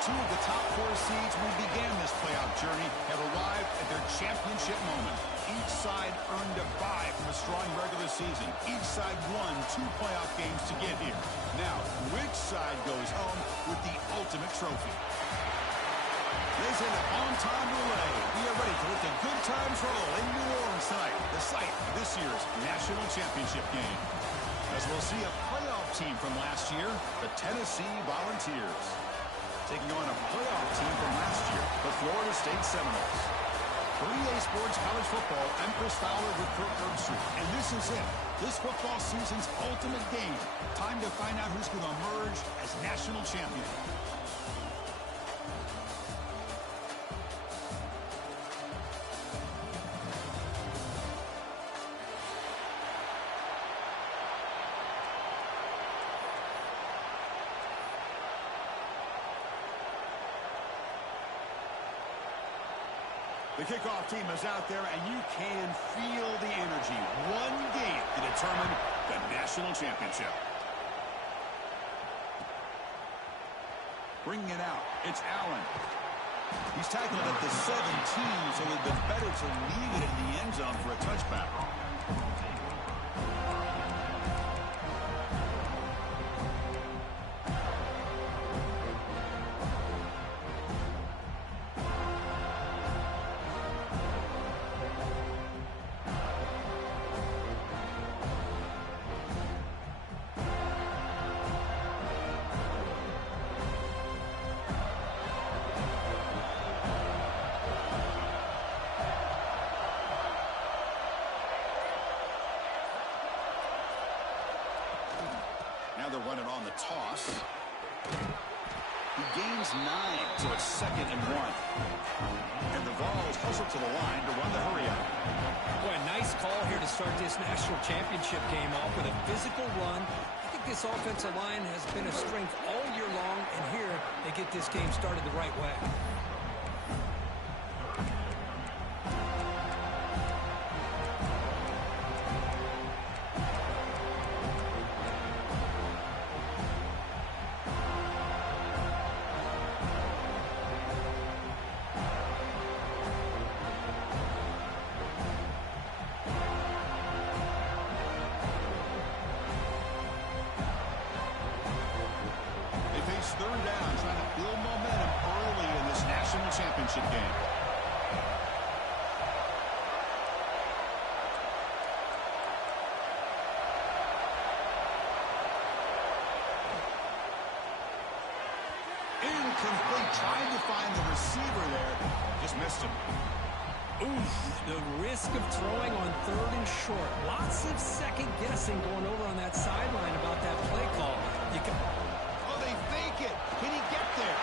Two of the top 4 seeds who began this playoff journey have arrived at their championship moment. Each side earned a bye from a strong regular season. Each side won 2 playoff games to get here. Now, which side goes home with the ultimate trophy? Ladies and gentlemen, on-time relay. We are ready to let the good times roll in New Orleans tonight, the site of this year's national championship game. As we'll see a playoff team from last year, the Tennessee Volunteers, taking on a playoff team from last year, the Florida State Seminoles. For EA Sports College Football, I'm Chris Fowler with Kirk Herbstreit. And this is it. This football season's ultimate game. Time to find out who's going to emerge as national champion. The kickoff team is out there, and you can feel the energy. One game to determine the national championship. Bringing it out, it's Allen. He's tackled at the 17, so it would have been better to leave it in the end zone for a touchback. They're running on the toss. He gains 9, so it's 2nd and 1. And the Vols hustle to the line to run the hurry up. Boy, a nice call here to start this national championship game off with a physical run. I think this offensive line has been a strength all year long, and here they get this game started the right way. Third down, trying to build momentum early in this national championship game. Incomplete, trying to find the receiver there. Just missed him. Oof, the risk of throwing on 3rd and short. Lots of second guessing going over on that sideline about that play call. You can... They fake it. Can he get there?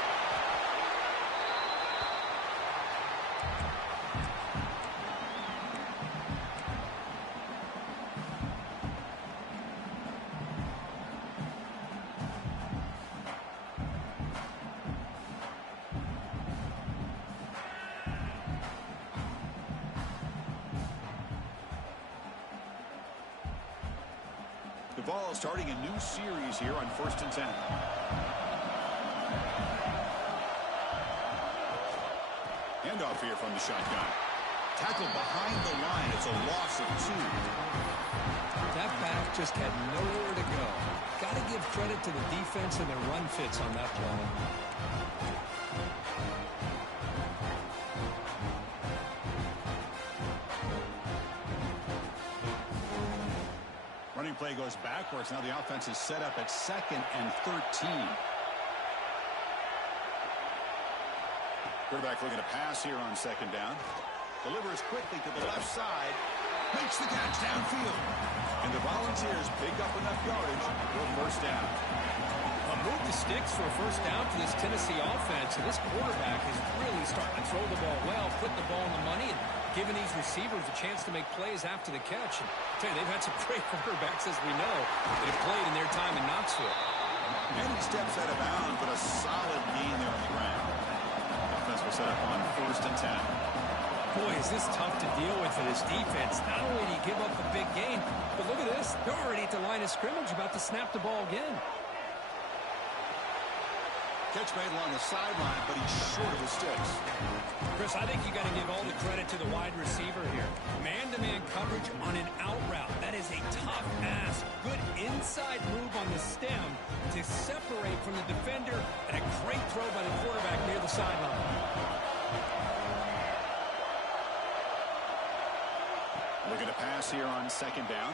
The ball starting a new series here on 1st and 10. Handoff here from the shotgun. Tackled behind the line. It's a loss of 2. That back just had nowhere to go. Got to give credit to the defense and their run fits on that play. Running play goes backwards. Now the offense is set up at 2nd and 13. Quarterback looking to pass here on 2nd down. Delivers quickly to the left side. Makes the catch downfield. And the Volunteers pick up enough yardage for a 1st down. Move the sticks for a 1st down for this Tennessee offense. And this quarterback is really starting to throw the ball well, putting the ball in the money, and giving these receivers a chance to make plays after the catch. And I tell you, they've had some great quarterbacks, as we know, that have played in their time in Knoxville. And he steps out of bounds, but a solid gain there on the ground. Offense will set up on 1st and 10. Boy, is this tough to deal with for this defense. Not only do you give up a big gain, but look at this. They're already at the line of scrimmage, about to snap the ball again. Catch made along the sideline, but he's short of the sticks. Chris, I think you got to give all the credit to the wide receiver here. Man-to-man coverage on an out route. That is a tough ask. Good inside move on the stem to separate from the defender, and a great throw by the quarterback near the sideline. Looking to pass here on second down.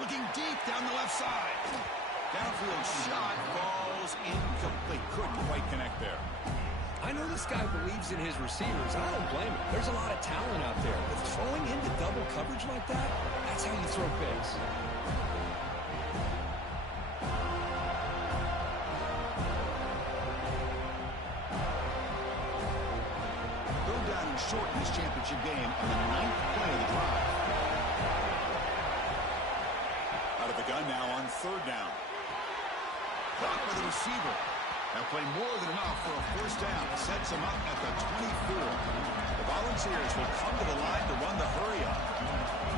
Looking deep down the left side. Downfield shot falls incomplete. Couldn't quite connect there. I know this guy believes in his receivers, and I don't blame him. There's a lot of talent out there, but throwing into double coverage like that, that's how you throw picks. Third down and short in this championship game on the 9th play of the drive. Out of the gun now on third down. Caught by the receiver. Now play more than enough for a first down. Sets him up at the 24. The Volunteers will come to the line to run the hurry-up.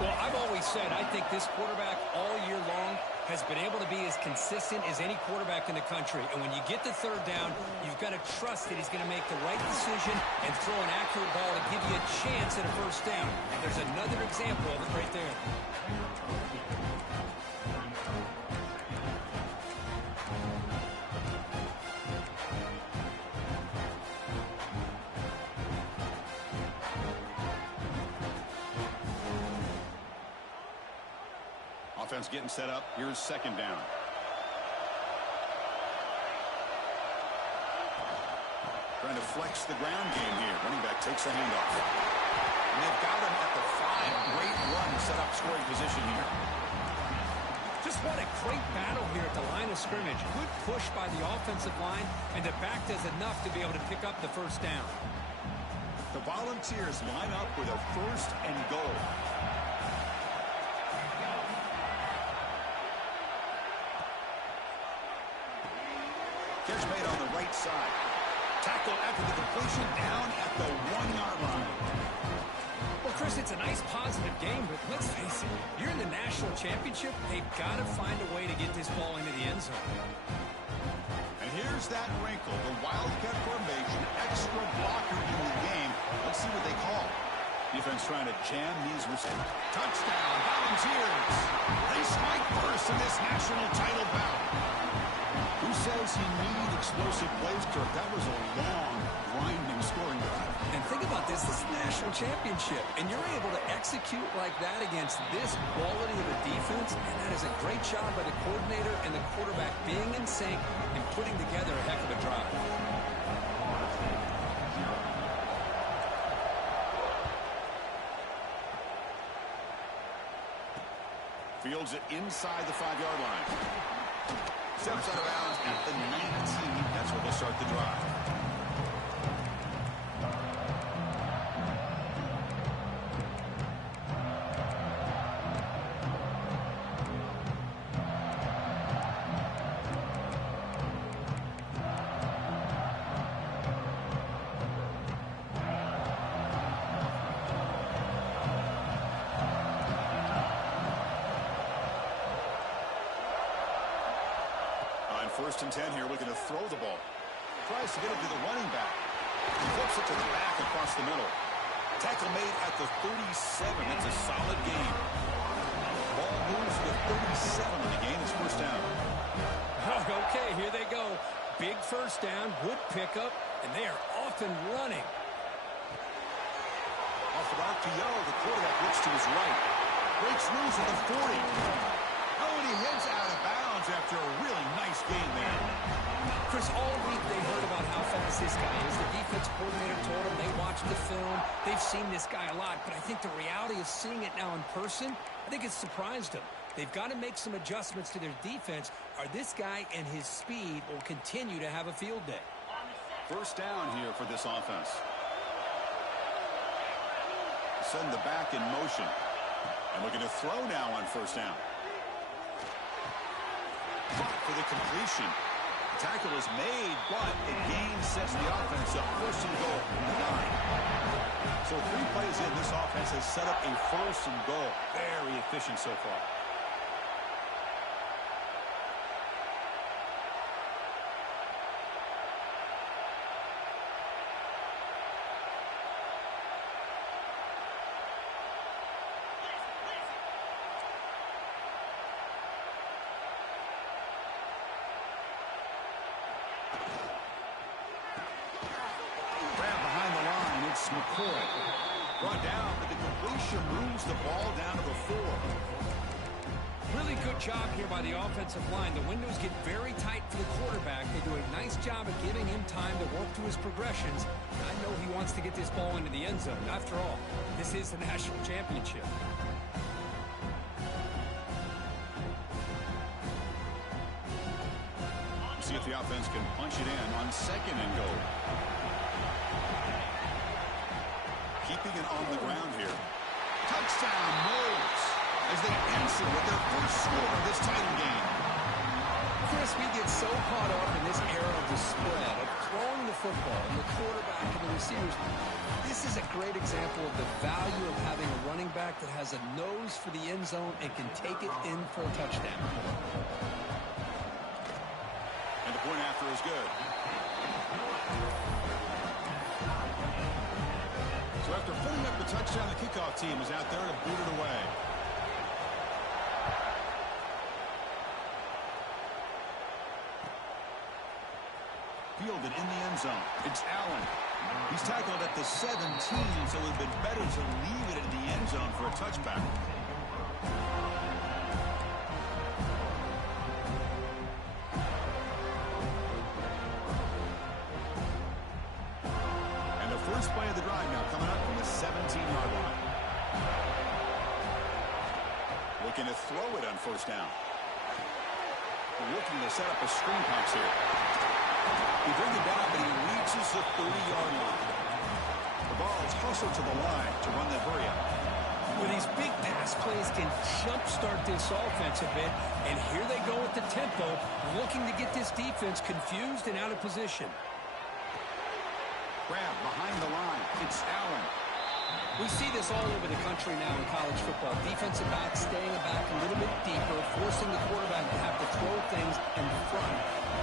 Well, I've always said I think this quarterback all year long has been able to be as consistent as any quarterback in the country. And when you get to third down, you've got to trust that he's going to make the right decision and throw an accurate ball to give you a chance at a first down. And there's another example of it right there. Offense getting set up. Here's second down. Trying to flex the ground game here. Running back takes the handoff. And they've got him at the 5. Great run set up scoring position here. Just what a great battle here at the line of scrimmage. Good push by the offensive line, and the back does enough to be able to pick up the first down. The Volunteers line up with a first and goal. Catch made on the right side. Tackle after the completion down at the 1-yard line. Well, Chris, it's a nice positive game, but let's face it, you're in the national championship. They've got to find a way to get this ball into the end zone. And here's that wrinkle, the Wildcat formation, extra blocker in the game. Let's see what they call. Defense trying to jam these receivers. Touchdown, Volunteers. They smite first in this national title bout. Who says he needed explosive plays, Kirk? That was a long, grinding scoring drive. And think about this. This is the national championship, and you're able to execute like that against this quality of a defense, and that is a great job by the coordinator and the quarterback being in sync and putting together a heck of a drive. Fields it inside the 5-yard line. Steps out of bounds at the 19. That's where they'll start the drive. First and 10 here, looking to throw the ball. Tries to get it to the running back. He flips it to the back across the middle. Tackle made at the 37. That's a solid game. Ball moves with 37 in the game. It's first down. Oh, okay, here they go. Big first down, good pickup, and they are off and running. Off of RPO, the quarterback looks to his right. Breaks loose at the 40. Oh, and he hits out of bounds after a really nice game there. Chris, all week they heard about how fast this guy is. The defense coordinator told them they watched the film. They've seen this guy a lot, but I think the reality of seeing it now in person, I think it's surprised them. They've got to make some adjustments to their defense, or this guy and his speed will continue to have a field day. First down here for this offense. Send the back in motion. And looking to throw now on first down. Caught for the completion. The tackle is made, but a gain sets the offense up. First and goal, 9. So 3 plays in, this offense has set up a first and goal. Very efficient so far. Grab behind the line. It's McCoy. Brought down, but the completion moves the ball down to the 4. Really good job here by the offensive line. The windows get very tight for the quarterback. They do a nice job of giving him time to work through his progressions. I know he wants to get this ball into the end zone. After all, this is the national championship. See if the offense can punch it in on 2nd and goal. Keeping it on the ground here. Touchdown, Moles, as they answer with their first score of this title game. Chris, we get so caught up in this era of the spread, of throwing the football, and the quarterback and the receivers. This is a great example of the value of having a running back that has a nose for the end zone and can take it in for a touchdown. And the point after is good. So after putting up the touchdown, the kickoff team is out there to boot it away. Fielded in the end zone. It's Allen. He's tackled at the 17, so it would have been better to leave it in the end zone for a touchback. And the first play of the drive now coming up from the 17-yard line. Looking to throw it on first down. Looking to set up a screen pass here. He brings it down, but he reaches the 30-yard line. The ball is hustled to the line to run the hurry up. Well, these big pass plays can jumpstart this offense a bit, and here they go at the tempo, looking to get this defense confused and out of position. Grab behind the line. It's Allen. We see this all over the country now in college football. Defensive backs staying back a little bit deeper, forcing the quarterback to have to throw things in front.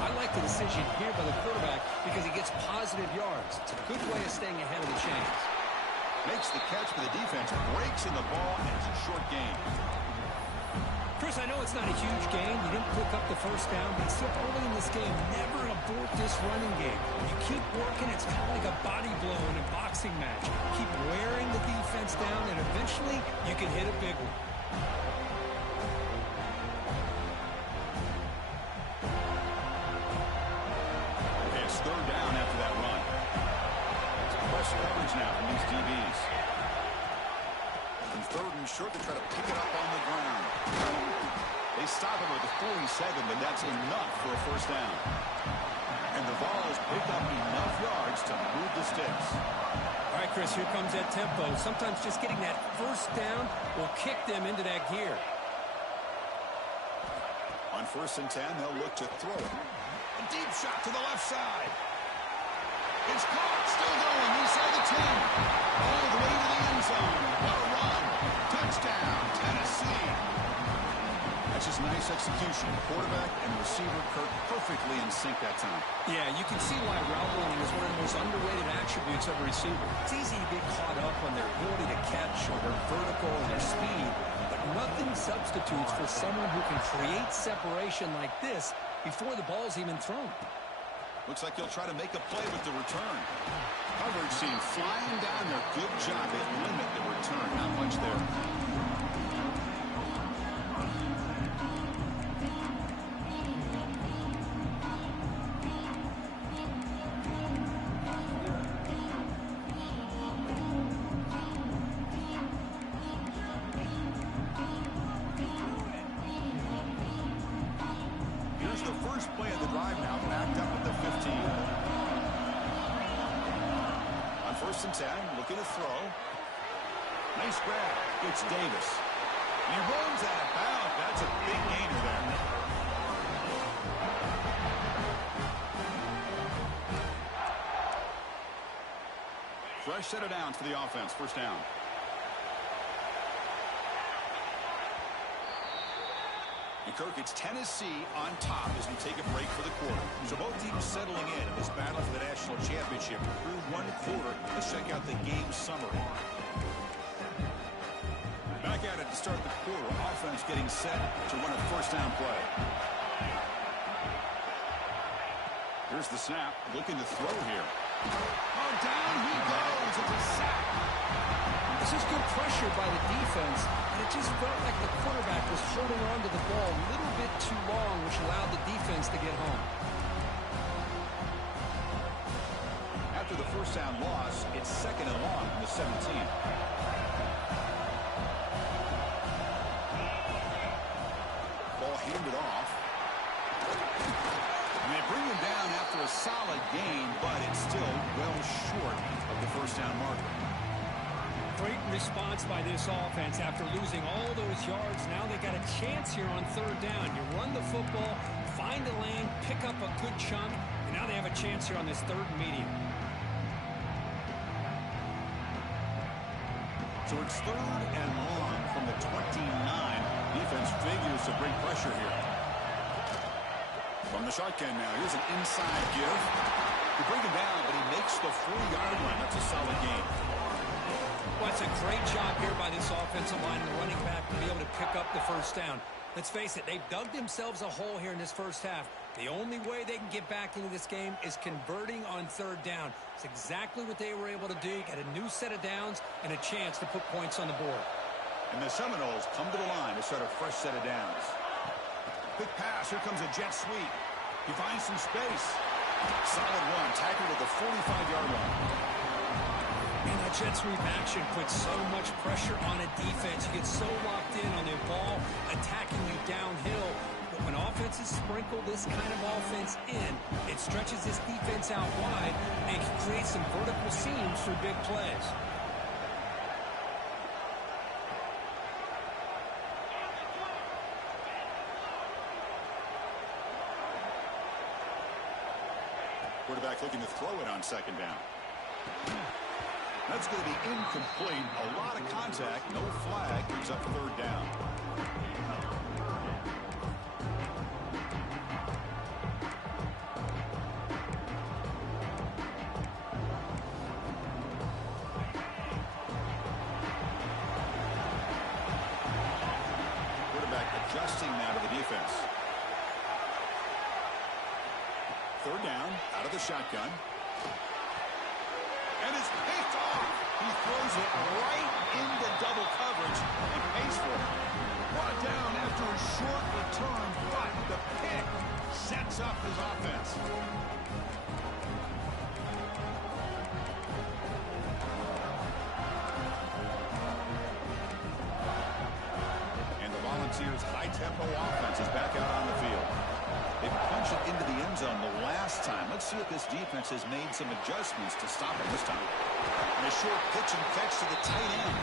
I like the decision here by the quarterback because he gets positive yards. It's a good way of staying ahead of the chains. Makes the catch for the defense, breaks in the ball, and it's a short gain. Chris, I know it's not a huge gain. You didn't pick up the first down, but still early in this game, never abort this running game. You keep working. It's kind of like a body blow in a boxing match. Keep wearing the defense down, and eventually you can hit a big one. It's third down after that run. It's press coverage now from these DBs. And 3rd and short to try to pick it up on the ground. They stop him at the 47, but that's enough for a first down. And the ball has picked up enough yards to move the sticks. All right, Chris, here comes that tempo. Sometimes just getting that first down will kick them into that gear. On 1st and 10, they'll look to throw it. A deep shot to the left side. It's caught, still going inside the 10. All the way to the end zone. What a run. Touchdown, Tennessee. That's just nice execution. Quarterback and receiver Kirk perfectly in sync that time. Yeah, you can see why route running is one of the most underrated attributes of a receiver. It's easy to get caught up on their ability to catch or their vertical or their speed, but nothing substitutes for someone who can create separation like this before the ball's even thrown. Looks like he'll try to make a play with the return. Coverage team flying down there. Good job. They limit the return. Not much there. Here's the first play of the drive now, backed up at the 15. On 1st and 10, looking to throw. Nice grab. It's Davis. And he runs out of bounds. That's a big gainer there. Fresh set of downs for the offense. First down. And Kirk, it's Tennessee on top as we take a break for the quarter. So both teams settling in this battle for the national championship through one quarter. Let's check out the game summary. Back at it to start the quarter. Offense getting set to run a first down play. Here's the snap, looking to throw here. Oh, down he goes. It's a sack. This is good pressure by the defense, and it just felt like the quarterback was holding on to the ball a little bit too long, which allowed the defense to get home. After the first down loss, it's 2nd and long from the 17. Ball handed off. And they bring him down after a solid gain, but it's still well short of the first down marker. Great response by this offense after losing all those yards. Now they got a chance here on 3rd down. You run the football, find a lane, pick up a good chunk, and now they have a chance here on this 3rd and medium. So it's 3rd and long from the 29. Defense figures to bring pressure here. From the shotgun now, here's an inside give. They bring him down, but he makes the 40-yard line. That's a solid game. Well, it's a great job here by this offensive line and the running back to be able to pick up the first down. Let's face it, they've dug themselves a hole here in this first half. The only way they can get back into this game is converting on 3rd down. It's exactly what they were able to do. You got a new set of downs and a chance to put points on the board. And the Seminoles come to the line to start a fresh set of downs. Quick pass. Here comes a jet sweep. He finds some space. Solid run. Tackled at the 45-yard line. And that jet sweep action puts so much pressure on a defense. You get so locked in on the ball attacking you downhill. But when offenses sprinkle this kind of offense in, it stretches this defense out wide and can create some vertical seams for big plays. Quarterback looking to throw it on 2nd down. That's going to be incomplete. A lot of contact. No flag. Moves up 3rd down. Quarterback adjusting now to the defense. 3rd down. Out of the shotgun. And it's picked off. He throws it right into double coverage and pays for it. Brought down after a short return, but the pick sets up his offense. And the Volunteers' high-tempo offense is back out on the field. They punched it into the end zone the last time. Let's see if this defense has made some adjustments to stop it this time. And a short pitch and catch to the tight end.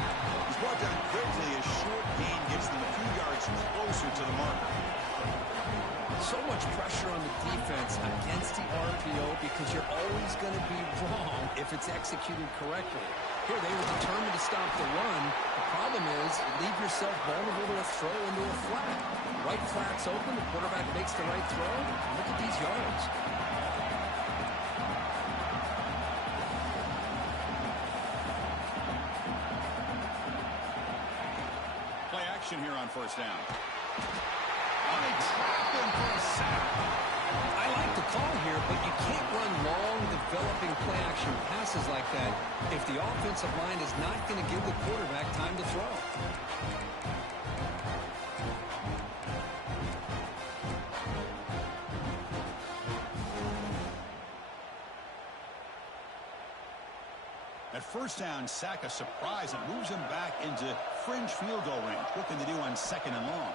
He's brought down quickly. A short gain gets them a few yards closer to the marker. So much pressure on the defense against the RPO because you're always going to be wrong if it's executed correctly. Here, they were determined to stop the run. The problem is you leave yourself vulnerable to a throw into a flat. Right flat's open. The quarterback makes the right throw. Look at these yards. Play action here on 1st down. Oh, they trap him for a sack. I like the call here, but you can't run long, developing play-action passes like that if the offensive line is not going to give the quarterback time to throw. At 1st down, sack a surprise and moves him back into fringe field goal range. What can they do on 2nd and long?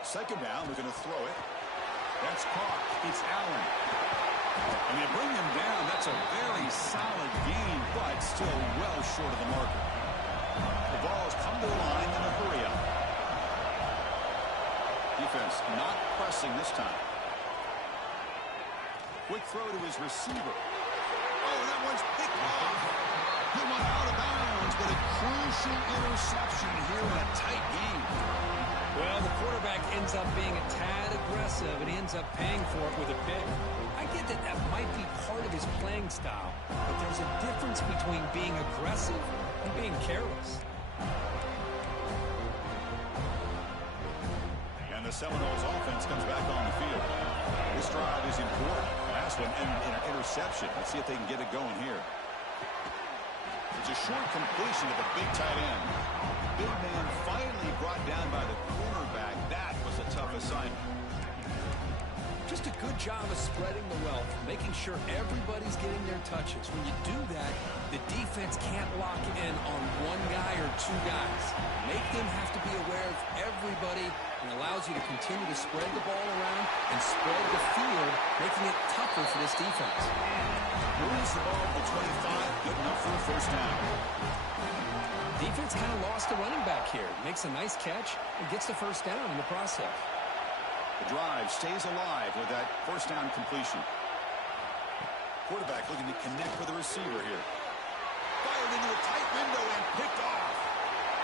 2nd down, they're going to throw it. That's caught. It's Allen. And they bring him down. That's a very solid gain, but still well short of the marker. The ball's come to the line in a hurry up. Defense not pressing this time. Quick throw to his receiver. Oh, that one's picked off. He went out of bounds, but a crucial interception here in a tight game. Well, the quarterback ends up being a tad aggressive, and he ends up paying for it with a pick. I get that that might be part of his playing style, but there's a difference between being aggressive and being careless. And the Seminoles offense comes back on the field. This drive is important. Last last one ended in an interception. Let's see if they can get it going here. It's a short completion to the big tight end. Big man finally brought down by the cornerback. That was a tough assignment. Just a good job of spreading the wealth, making sure everybody's getting their touches. When you do that, the defense can't lock in on one guy or two guys. Make them have to be aware of everybody, and allows you to continue to spread the ball around and spread the field, making it tougher for this defense. Moves the ball to 25, good enough for a first down. Defense kind of lost a running back here. Makes a nice catch and gets the first down in the process. The drive stays alive with that first down completion. Quarterback looking to connect with the receiver here. Fired into a tight window and picked off.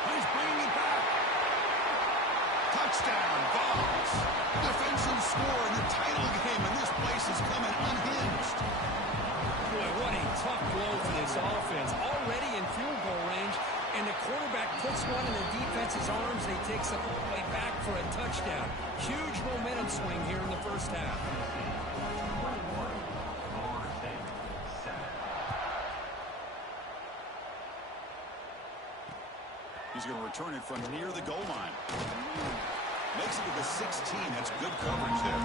He's bringing it back. Touchdown, Vols. Defensive score in the title game, and this place is coming unhinged. Boy, what a tough blow for this offense. Already in field goal range, and the quarterback puts one in the defense's arms, and he takes it all the way back for a touchdown. Huge momentum swing here in the first half. He's going to return it from near the goal line. Makes it to the 16. That's good coverage there.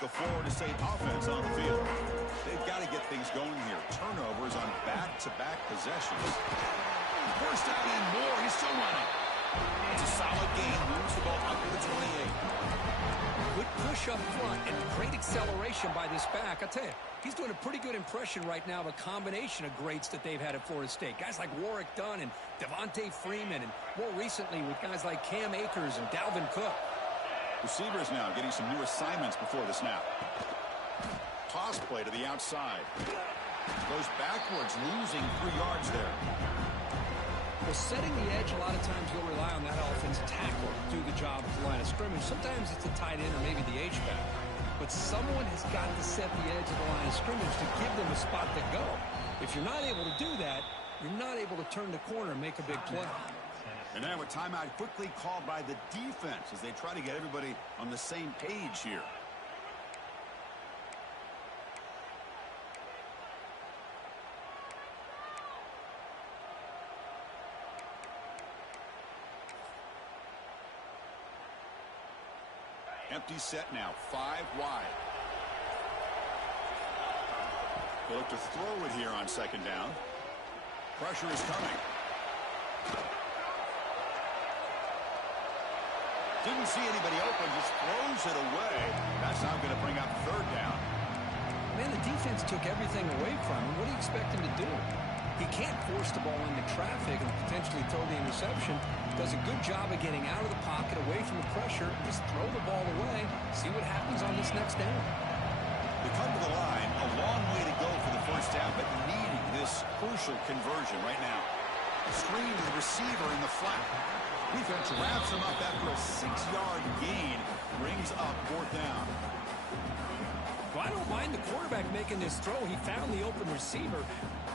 The Florida State offense on the field. They've got to get things going here. Turnovers on back-to-back possessions. First down and more. He's still running. It's a solid game. Moves the ball up to the 28. Good push up front and great acceleration by this back. I tell you, he's doing a pretty good impression right now of a combination of greats that they've had at Florida State. Guys like Warwick Dunn and Devontae Freeman, and more recently with guys like Cam Akers and Dalvin Cook. Receivers now getting some new assignments before the snap. Toss play to the outside. Goes backwards, losing 3 yards there. Well, setting the edge, a lot of times you'll rely on that offensive tackle to do the job at the line of scrimmage. Sometimes it's a tight end or maybe the H-back. But someone has got to set the edge of the line of scrimmage to give them a spot to go. If you're not able to do that, you're not able to turn the corner and make a big play. And now a timeout quickly called by the defense as they try to get everybody on the same page here. Empty set now, 5 wide. They'll look to throw it here on second down. Pressure is coming. Didn't see anybody open, just throws it away. That's now going to bring up third down. Man, the defense took everything away from him. What do you expect him to do? He can't force the ball into traffic and potentially throw the interception. Does a good job of getting out of the pocket, away from the pressure. Just throw the ball away. See what happens on this next down. They come to the line, a long way to go for the first down, but needing this crucial conversion right now. Screen to the receiver in the flat. Defense wraps him up after a 6-yard gain. Brings up fourth down. Well, I don't mind the quarterback making this throw. He found the open receiver.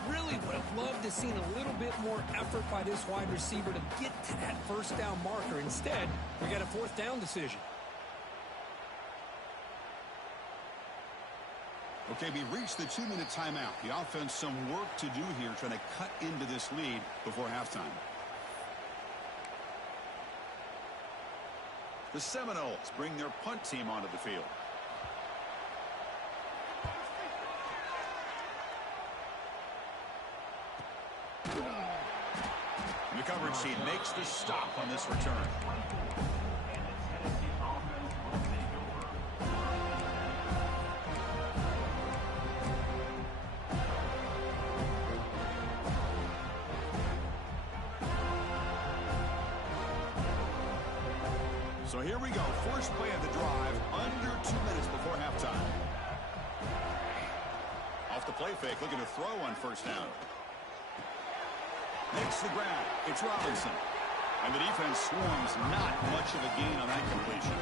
Really would have loved to have seen a little bit more effort by this wide receiver to get to that first down marker. Instead, we got a fourth down decision. Okay, we reached the 2-minute timeout. The offense some work to do here, trying to cut into this lead before halftime. The Seminoles bring their punt team onto the field. And the coverage team makes the stop on this return. So here we go. First play of the drive, under 2 minutes before halftime. Off the play fake, looking to throw on first down. Makes the grab. It's Robinson. And the defense swarms, not much of a gain on that completion.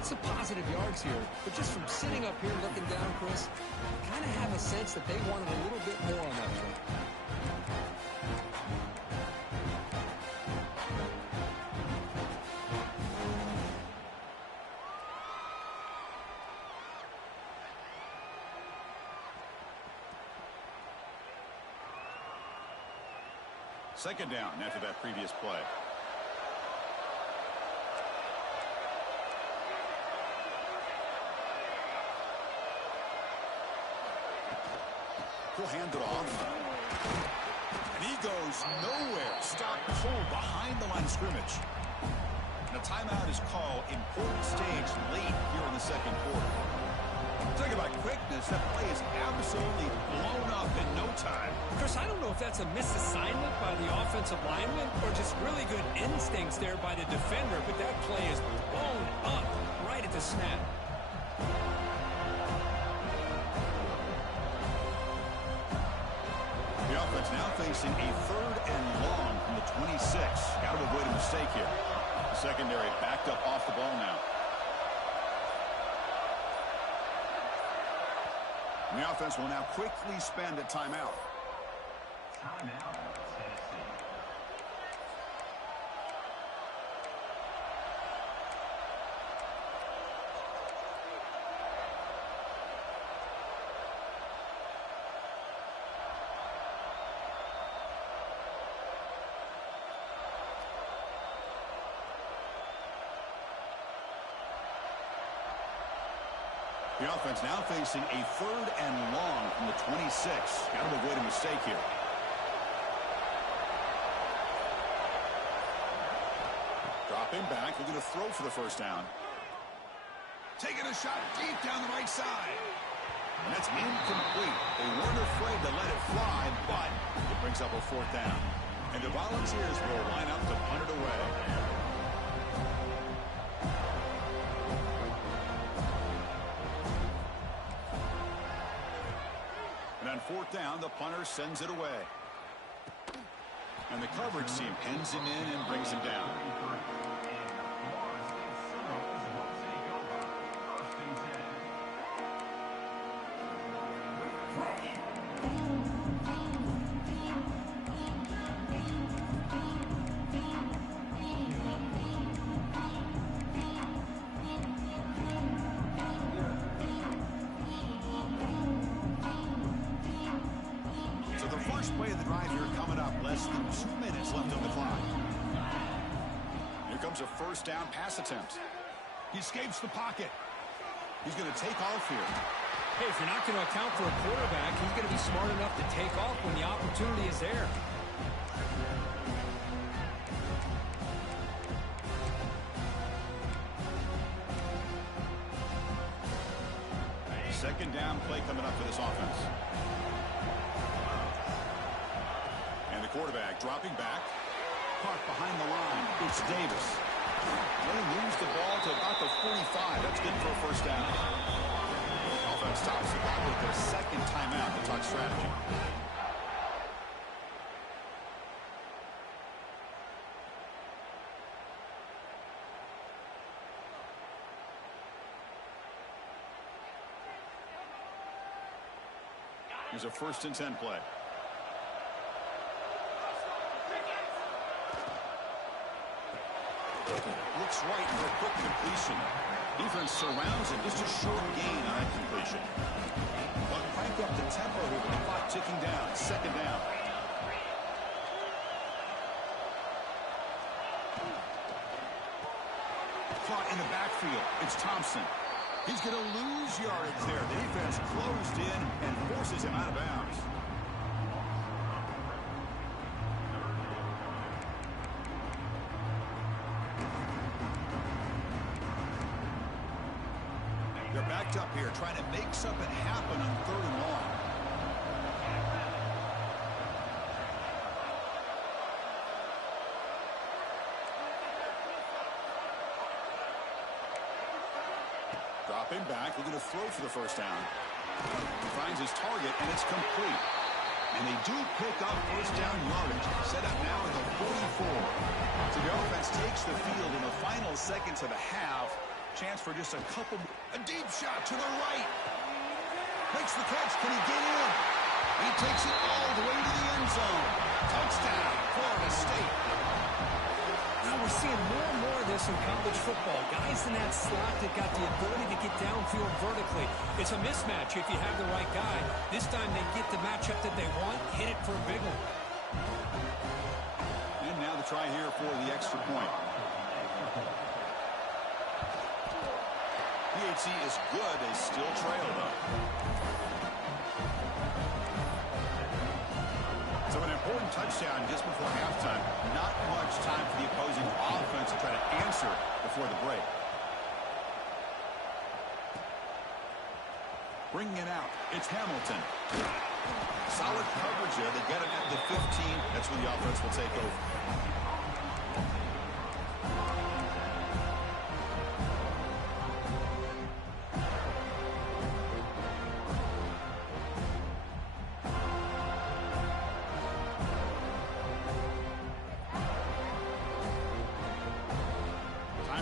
get some positive yards here, but just from sitting up here looking down, Chris, kind of have a sense that they wanted a little bit more on that play. Second down after that previous play. He'll hand it off. And he goes nowhere. Stop cold behind the line of scrimmage. And a timeout is called. Important stage late here in the second quarter. Talking about quickness, that play is absolutely blown up in no time. Chris, I don't know if that's a misassignment by the offensive lineman or just really good instincts there by the defender, but that play is blown up right at the snap. The offense now facing a third and long from the 26. Got to avoid a mistake here. The secondary backed up off the ball now. The offense will now quickly spend a timeout. Timeout, Tennessee. The offense now facing a third and long from the 26. Got to avoid a mistake here. Dropping back, looking to throw for the first down. Taking a shot deep down the right side. And that's incomplete. They weren't afraid to let it fly, but it brings up a fourth down. And the Volunteers will line up to punt it away. And on fourth down, the punter sends it away. And the coverage team pins him in and brings him down. Play of the drive here coming up. Less than 2 minutes left on the clock. Here comes a first down pass attempt. He escapes the pocket. He's going to take off here. Hey, if you're not going to account for a quarterback, he's going to be smart enough to take off when the opportunity is there. Second down play coming up for this offense. And the quarterback dropping back. Caught behind the line. It's Davis. They moves the ball to about the 45. That's good for a first down. Offense stops the clock with their second timeout to talk strategy. Here's a 1st and 10 play. Looks right for a quick completion. Defense surrounds him. Just a short gain on that completion. But crank up the tempo here with the clock ticking down. Second down. Caught in the backfield. It's Thompson. He's going to lose yardage there. The defense closed in and forces him out of bounds. They're backed up here trying to make something happen on 3rd and long. Dropping back, looking to throw for the first down. He finds his target, and it's complete. And they do pick up first down yardage. Set up now at the 44. So the offense takes the field in the final seconds of the half. Chance for just a couple. A deep shot to the right. Makes the catch. Can he get in? He takes it all the way to the end zone. Touchdown, Florida State. Now we're seeing more and more of this in college football. Guys in that slot that got the ability to get downfield vertically. It's a mismatch if you have the right guy. This time they get the matchup that they want, hit it for a big one. And now the try here for the extra point. PHC is good. They still trail, though. So an important touchdown just before halftime. Not much time for the opposing offense to try to answer before the break. Bringing it out. It's Hamilton. Solid coverage there. They get him at the 15. That's when the offense will take over.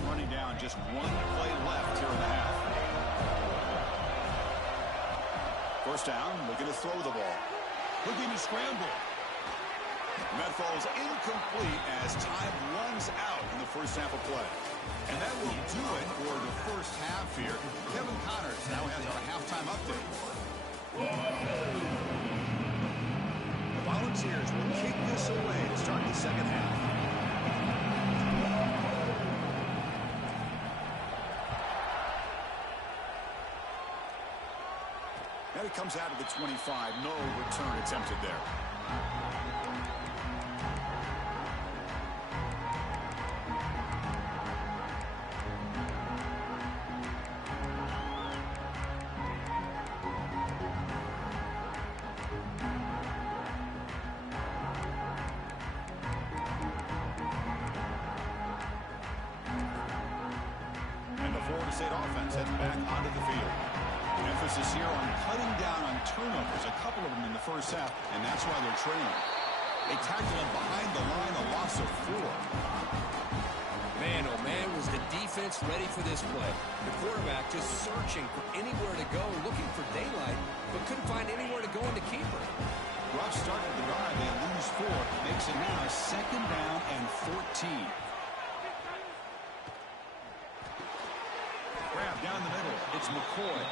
Running down, just one play left here in the half. First down, looking to throw the ball. Looking to scramble. And that falls incomplete as time runs out in the first half of play. And that will do it for the first half here. Kevin Connors now has our halftime update. The Volunteers will kick this away to start the second half. And it comes out of the 25. No return attempted there. And the Florida State offense heads back onto the field. Emphasis here on cutting down on turnovers, a couple of them in the first half, and that's why they're trailing. They tackled him behind the line, a loss of 4. Man, oh man, was the defense ready for this play. The quarterback just searching for anywhere to go, looking for daylight, but couldn't find anywhere to go in the keeper. Rough start to the drive, they lose 4. Makes it now a second down and 14. Grab down the middle, it's McCoy.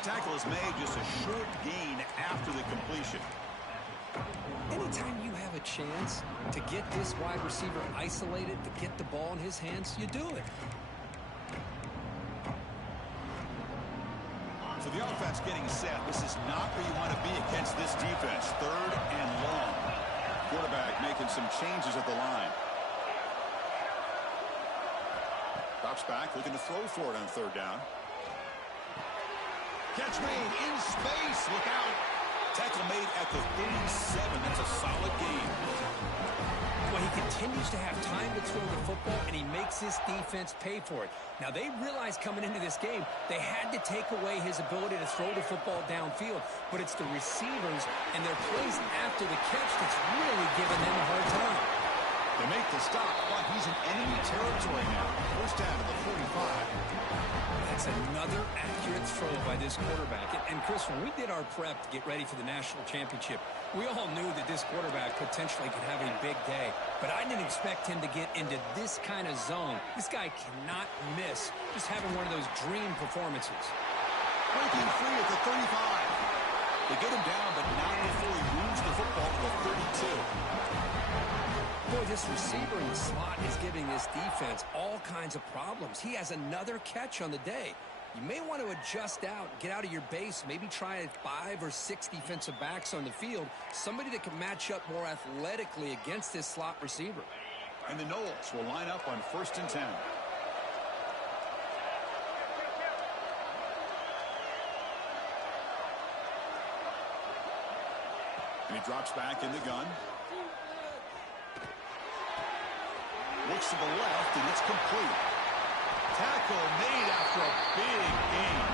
Tackle is made, just a short gain after the completion. Anytime you have a chance to get this wide receiver isolated, to get the ball in his hands, you do it. So the offense getting set. This is not where you want to be against this defense. Third and long. Quarterback making some changes at the line. Drops back, looking to throw for it on third down. Catch made in space. Look out. Tackle made at the 37. That's a solid gain. Well, he continues to have time to throw the football, and he makes his defense pay for it. Now, they realized coming into this game they had to take away his ability to throw the football downfield, but it's the receivers and their plays after the catch that's really giving them a hard time. They make the stop, but he's in enemy territory now. First down to the 45. That's another accurate throw by this quarterback. And Chris, when we did our prep to get ready for the national championship, we all knew that this quarterback potentially could have a big day. But I didn't expect him to get into this kind of zone. This guy cannot miss just having one of those dream performances. Breaking free at the 35. They get him down, but not before he moves the football to the 32. Boy, this receiver in the slot is giving this defense all kinds of problems. He has another catch on the day. You may want to adjust out, get out of your base, maybe try 5 or 6 defensive backs on the field, somebody that can match up more athletically against this slot receiver. And the Knowles will line up on 1st and 10. And he drops back in the gun. Looks to the left, and it's complete. Tackle made after a big gain.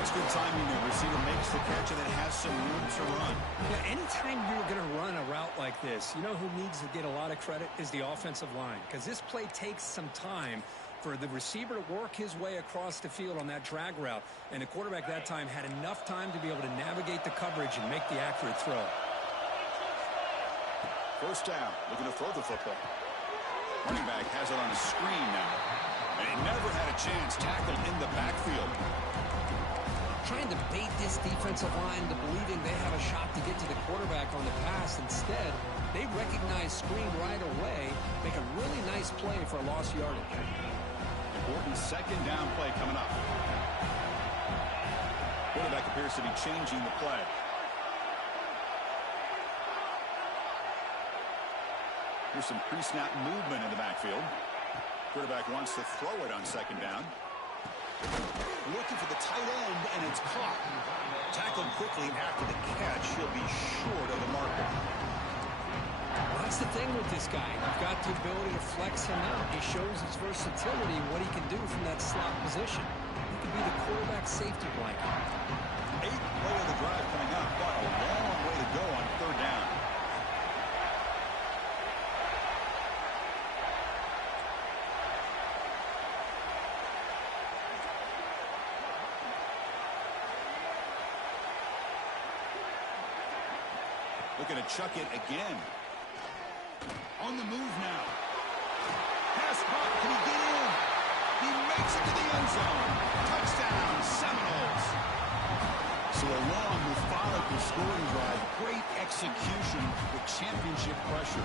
It's good timing. The receiver makes the catch and then has some room to run. Yeah, anytime you're going to run a route like this, you know who needs to get a lot of credit is the offensive line, because this play takes some time for the receiver to work his way across the field on that drag route. And the quarterback that time had enough time to be able to navigate the coverage and make the accurate throw. First down, looking to throw the football. Running back has it on a screen now. And he never had a chance. Tackled in the backfield. Trying to bait this defensive line to believing they have a shot to get to the quarterback on the pass. Instead, they recognize screen right away, make a really nice play for a lost yardage. Important second down play coming up. Quarterback appears to be changing the play. Here's some pre-snap movement in the backfield. Quarterback wants to throw it on second down. Looking for the tight end, and it's caught. Tackled quickly after the catch. He'll be short of the marker. Well, that's the thing with this guy. You've got the ability to flex him out. He shows his versatility and what he can do from that slot position. He could be the quarterback safety blanket. 8th play of the drive coming up, but a long way to go on third down. Looking to chuck it again. On the move now. Pass caught. Can he get in? He makes it to the end zone. Touchdown, Seminoles. So a long, methodical scoring drive. Great execution with championship pressure.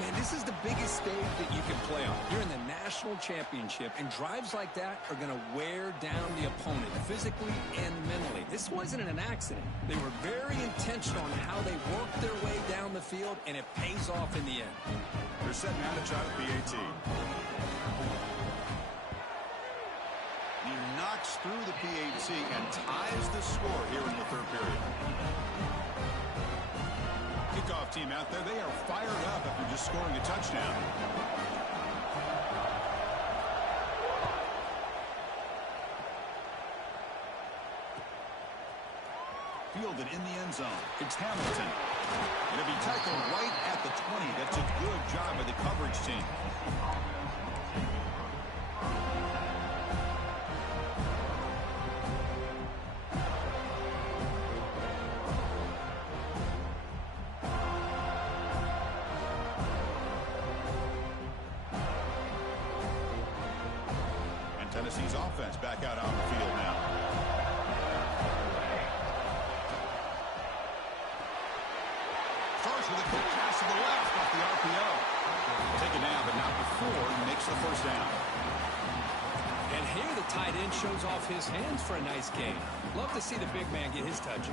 Man, this is the biggest stage that you can play on. You're in the national championship, and drives like that are going to wear down the opponent physically and mentally. This wasn't an accident. They were very intentional on how they worked their way down the field, and it pays off in the end. They're setting out to try the PAT. He knocks through the PAT and ties the score here in the third period. Kickoff team out there, they are fired up after just scoring a touchdown. Fielded in the end zone. It's Hamilton. It'll be tackled right at the 20. That's a good job by the coverage team. And Tennessee's offense back out on the field now. With a quick pass to the left off the RPO. Take it down, but not before he makes the first down. And here the tight end shows off his hands for a nice game. Love to see the big man get his touches.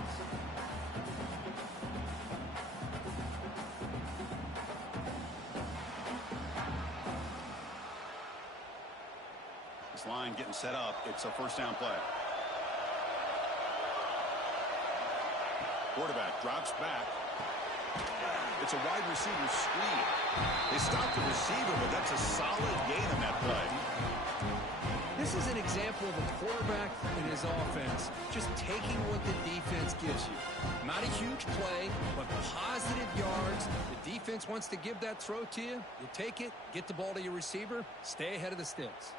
This line getting set up. It's a first down play. Quarterback drops back. It's a wide receiver screen. They stopped the receiver, but that's a solid gain on that play. This is an example of a quarterback and his offense just taking what the defense gives you. Not a huge play, but positive yards. The defense wants to give that throw to you. You take it, get the ball to your receiver, stay ahead of the sticks.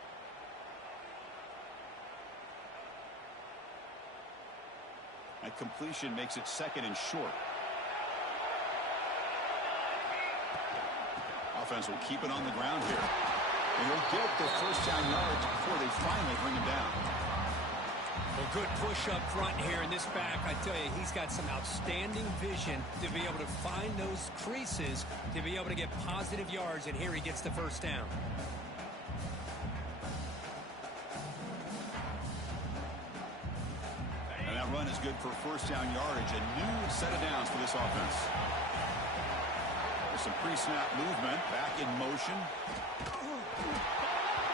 That completion makes it second and short. Offense will keep it on the ground here. And he'll get the first down yards before they finally bring him down. Well, good push up front here in this back. I tell you, he's got some outstanding vision to be able to find those creases, to be able to get positive yards, and here he gets the first down. And that run is good for first down yardage. A new set of downs for this offense. Some pre-snap movement, back in motion.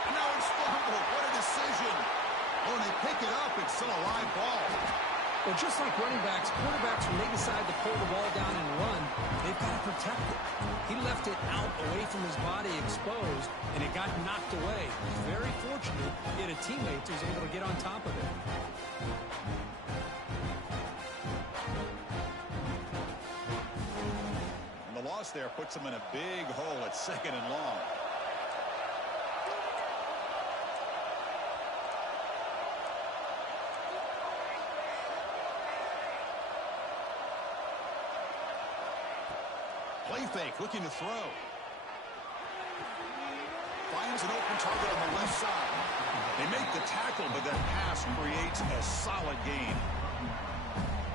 Now it's fumbled. What a decision. Oh, and they pick it up. It's still a live ball. Well, just like running backs, quarterbacks, when they decide to pull the ball down and run, they've got to protect it. He left it out away from his body exposed, and it got knocked away. Very fortunate he had a teammate who was able to get on top of it. The loss there puts them in a big hole at second and long. fake, looking to throw. Finds an open target on the left side. They make the tackle, but that pass creates a solid gain.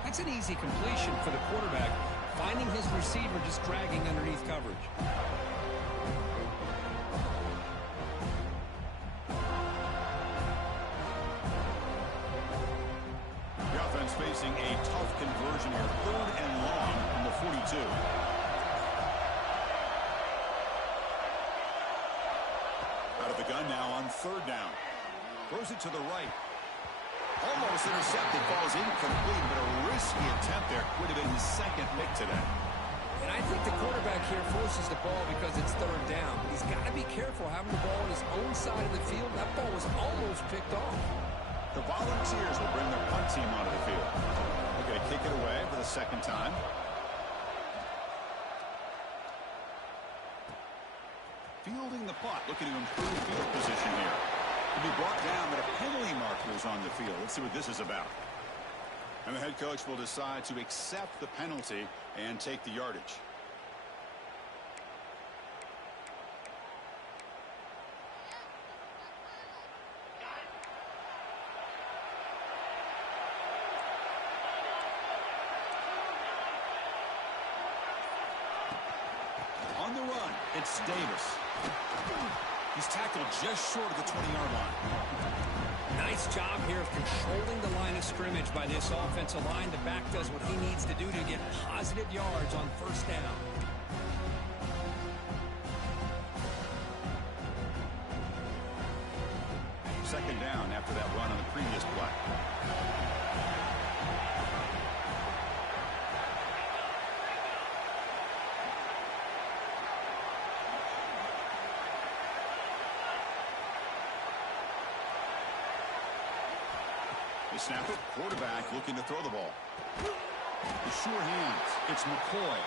That's an easy completion for the quarterback, finding his receiver just dragging underneath coverage. The offense facing a tough conversion here. 3rd and long from the 42. Out of the gun now on 3rd down. Throws it to the right. Almost intercepted. Falls incomplete, but a risky attempt there. Would have been his 2nd pick today. And I think the quarterback here forces the ball because it's 3rd down. But he's got to be careful having the ball on his own side of the field. That ball was almost picked off. The Volunteers will bring their punt team onto the field. They're going to kick it away for the 2nd time. Fielding the punt, looking to improve field position here. He'll be brought down, but a penalty marker is on the field. Let's see what this is about. And the head coach will decide to accept the penalty and take the yardage. On the run, it's Davis. He's tackled just short of the 20-yard line. Nice job here of controlling the line of scrimmage by this offensive line. The back does what he needs to do to get positive yards on 1st down. Second down after that run on the previous play. They snap it. Quarterback looking to throw the ball. The sure hands. It's McCoy.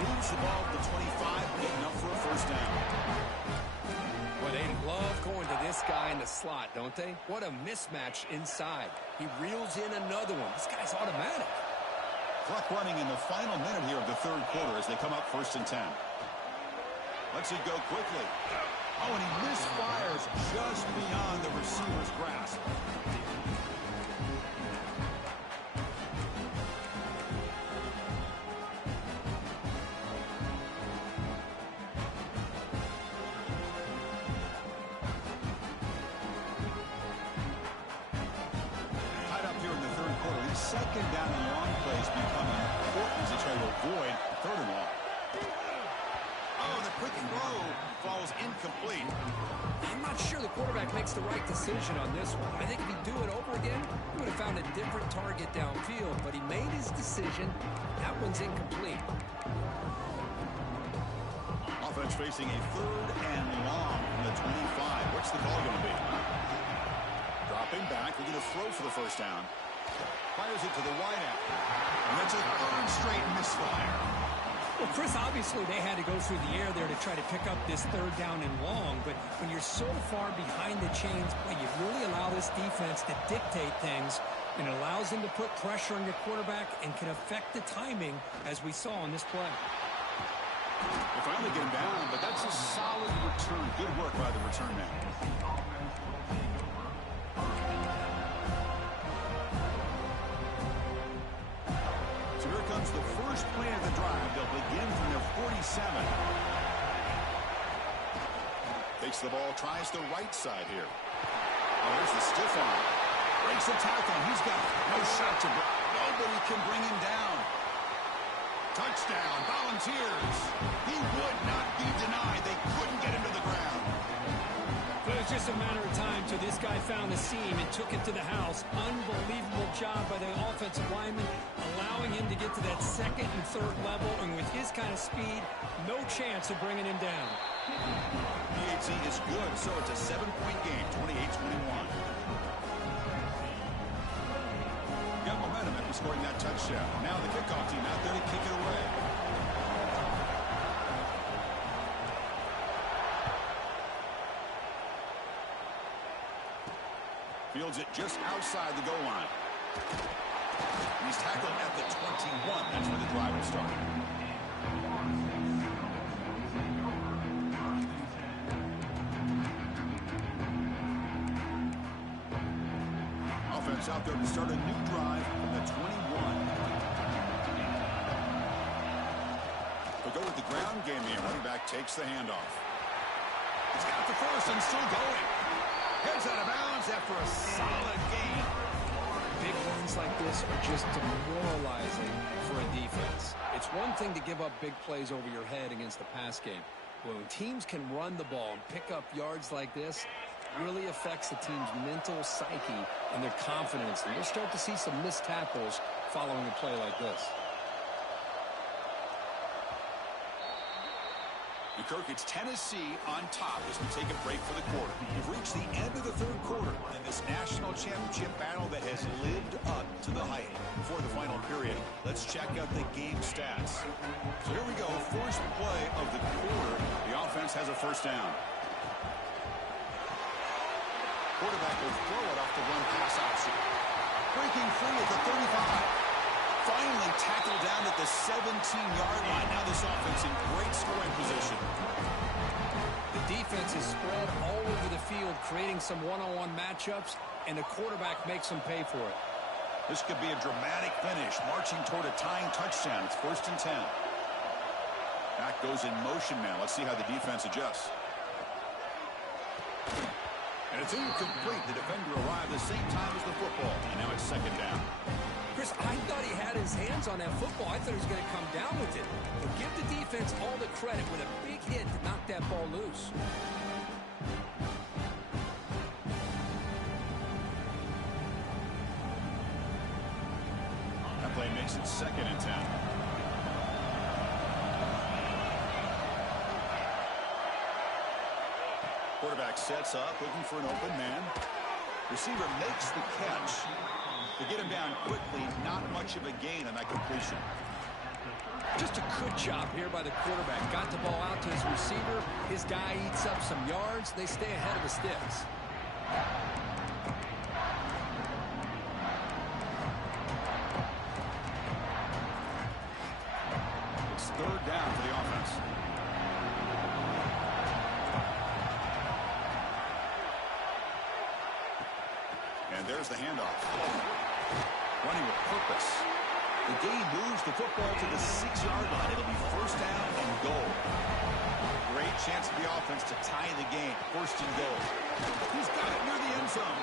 Moves the ball to the 25, getting up for a 1st down. Well, they love going to this guy in the slot, don't they? What a mismatch inside. He reels in another one. This guy's automatic. Clock running in the final minute here of the 3rd quarter as they come up 1st and 10. Lets it go quickly. Oh, and he misfires just beyond the receiver's grasp. Second down and long plays become important as they try to avoid 3rd and long. Oh, the quick throw falls incomplete. I'm not sure the quarterback makes the right decision on this one. I think if he'd do it over again, he would have found a different target downfield, but he made his decision. That one's incomplete. Offense facing a 3rd and long from the 25. What's the call going to be? Dropping back, looking to throw for the 1st down. Fires it to the wideout. And that's a 3rd straight misfire. Well, Chris, obviously they had to go through the air there to try to pick up this 3rd down and long, but when you're so far behind the chains, boy, you really allow this defense to dictate things, and it allows them to put pressure on your quarterback and can affect the timing, as we saw on this play. They finally get him down, but that's a solid return. Good work by the return man. So here comes the first play of the drive. They'll begin from their 47. Takes the ball, tries the right side here. Oh, there's the stiff arm. Breaks the tackle. He's got no shot to break. Nobody can bring him down. Touchdown, Volunteers. He would not be denied. They couldn't get him to the ground. But it was just a matter of time till this guy found the seam and took it to the house. Unbelievable job by the offensive lineman, allowing him to get to that 2nd and 3rd level, and with his kind of speed, no chance of bringing him down. PAT is good, so it's a 7-point game, 28-21. Got momentum after scoring that touchdown. Now the kickoff team out there to kick it away. Fields it just outside the goal line. And he's tackled at the 21. That's where the drive will start. offense out there to start a new drive from the 21. They'll go with the ground game here. Running back takes the handoff. He's got the first and still going. Heads out of bounds after a solid gain. Big runs like this are just demoralizing for a defense. It's one thing to give up big plays over your head against the pass game. But when teams can run the ball and pick up yards like this, it really affects the team's mental psyche and their confidence. And you'll start to see some missed tackles following a play like this. Kirk, it's Tennessee on top as we take a break for the quarter. We've reached the end of the third quarter in this national championship battle that has lived up to the hype. Before the final period, let's check out the game stats. So here we go, first play of the quarter. The offense has a first down. Quarterback will throw it off the run pass option. Breaking free at the 35. Finally tackled down at the 17-yard line. Now this offense in great scoring position. The defense is spread all over the field, creating some one-on-one matchups, and the quarterback makes them pay for it. This could be a dramatic finish, marching toward a tying touchdown. It's 1st and 10. Back goes in motion now. Let's see how the defense adjusts. And it's incomplete. The defender arrived the same time as the football. And now it's 2nd down. Chris, I thought he had his hands on that football. I thought he was going to come down with it. But give the defense all the credit with a big hit to knock that ball loose. That play makes it 2nd and 10. Quarterback sets up, looking for an open man. Receiver makes the catch. To get him down quickly, not much of a gain on that completion. Just a good job here by the quarterback. Got the ball out to his receiver. His guy eats up some yards. They stay ahead of the sticks. It's 3rd down for the offense. And there's the handoff. Running with purpose. The game moves the football to the 6-yard line. It'll be 1st down and goal. Great chance for the offense to tie the game. 1st and goal. He's got it near the end zone.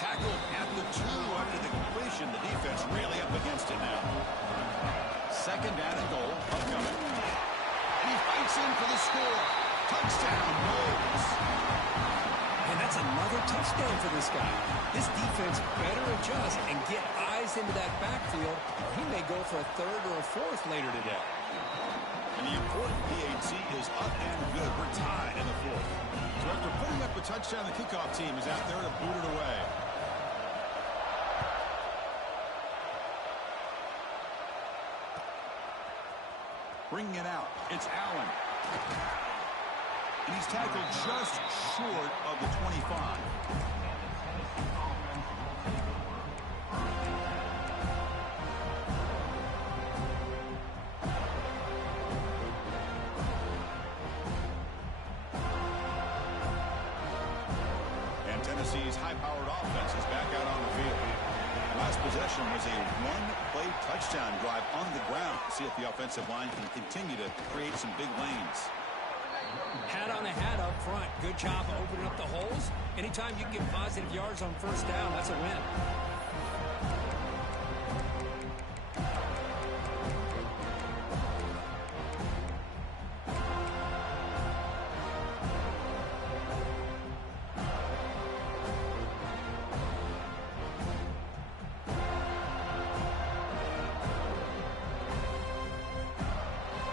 Tackled at the 2 after the completion. The defense really up against it now. 2nd down and goal. Upcoming. And he fights in for the score. Touchdown. Goals. And that's another touchdown for this guy. This defense better adjust and get eyes into that backfield, or he may go for a 3rd or a 4th later today. And the important PAT is up and good. We're tied in the 4th. So after putting up a touchdown, the kickoff team is out there to boot it away. Bringing it out. It's Allen. And he's tackled just short of the 25. And Tennessee's high-powered offense is back out on the field. Last possession was a one-play touchdown drive on the ground. See if the offensive line can continue to create some big lanes. Hat on a hat up front. Good job opening up the holes. Anytime you can get positive yards on 1st down, that's a win.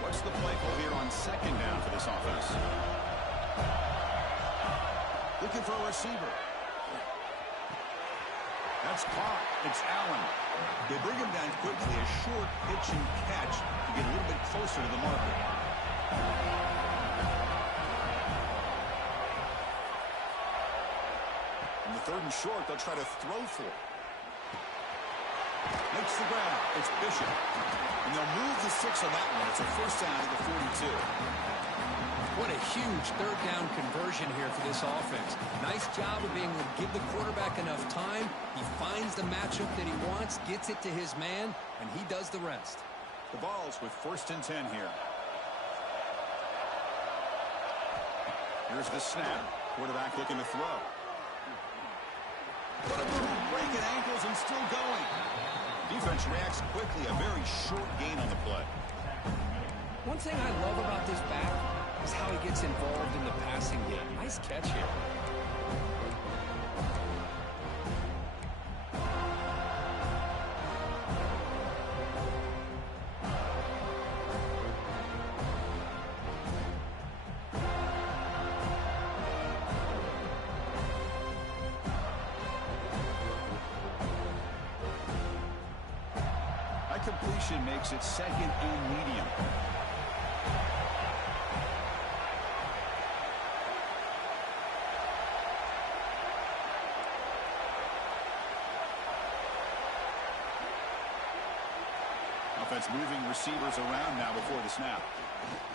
What's the play call here on 2nd down for this offense? Looking for a receiver. That's caught. It's Allen. They bring him down quickly. A short pitch and catch to get a little bit closer to the marker. On the 3rd and short, they'll try to throw for it. Makes the grab. It's Bishop. And they'll move the 6 on that one. It's a 1st down to the 42. What a huge third down conversion here for this offense. Nice job of being able to give the quarterback enough time. He finds the matchup that he wants, gets it to his man, and he does the rest. The ball's with 1st and 10 here. Here's the snap. Quarterback looking to throw. What a move, breaking ankles and still going. Defense reacts quickly. A very short gain on the play. One thing I love about this back is how he gets involved in the passing game. Nice catch here. That completion makes it 2nd and medium. Offense moving receivers around now before the snap.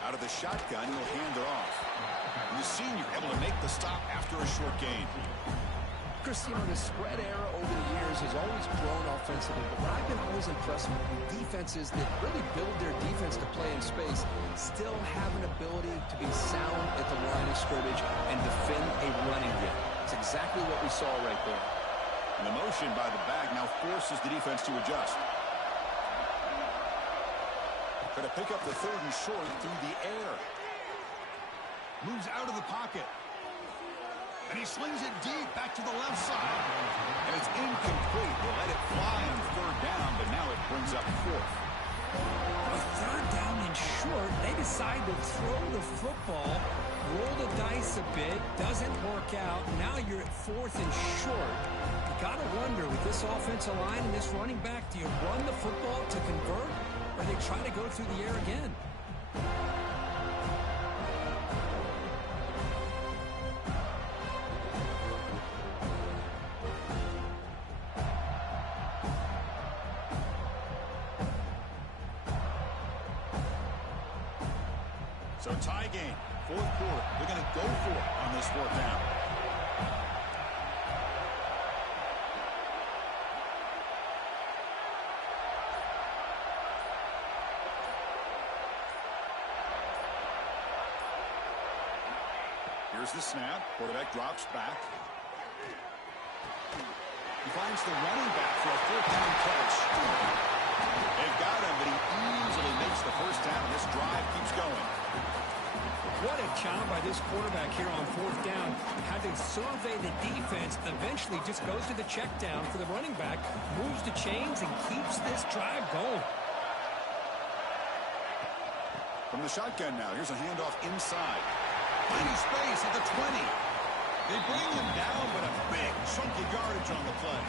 Out of the shotgun, he'll hand it off. And the senior able to make the stop after a short gain. Chris, you know, the spread era over the years has always grown offensively, but what I've been always impressed with defenses that really build their defense to play in space still have an ability to be sound at the line of scrimmage and defend a running game. It's exactly what we saw right there. And the motion by the back now forces the defense to adjust. Going to pick up the 3rd and short through the air. Moves out of the pocket. And he slings it deep back to the left side. And it's incomplete. They let it fly on 3rd down, but now it brings up 4th. With 3rd down and short, they decide to throw the football, roll the dice a bit, doesn't work out. Now you're at 4th and short. You got to wonder, with this offensive line and this running back, do you run the football to convert, or they try to go through the air again? So tie game, 4th quarter. They're going to go for it on this 4th down. Here's the snap. Quarterback drops back. He finds the running back for a 4th down catch. They've got him, but he easily makes the 1st down. This drive keeps going. What a job by this quarterback here on 4th down. Had to survey the defense, eventually just goes to the check down for the running back, moves the chains, and keeps this drive going. From the shotgun now, here's a handoff inside. Plenty space at the 20. They bring him down, but a big chunk of yardage on the play.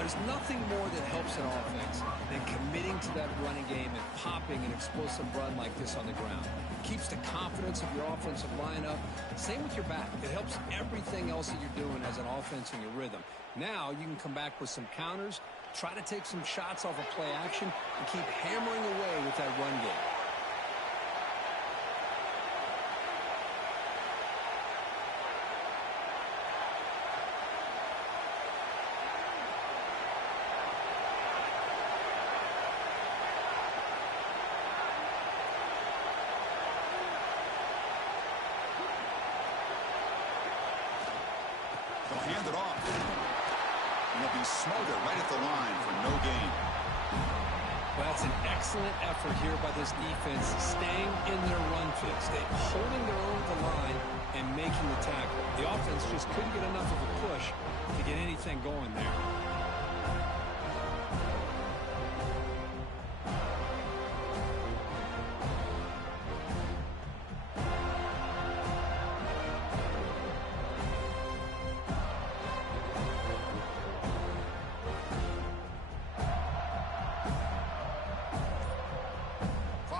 There's nothing more that helps an offense than committing to that running game and popping an explosive run like this on the ground. It keeps the confidence of your offensive lineup. Same with your back. It helps everything else that you're doing as an offense in your rhythm. Now you can come back with some counters, try to take some shots off of play action, and keep hammering away with that run game. They'll hand it off. And they'll be smothered right at the line for no gain. Well, that's an excellent effort here by this defense, staying in their run fix. They're holding their own at the line and making the tackle. The offense just couldn't get enough of a push to get anything going there.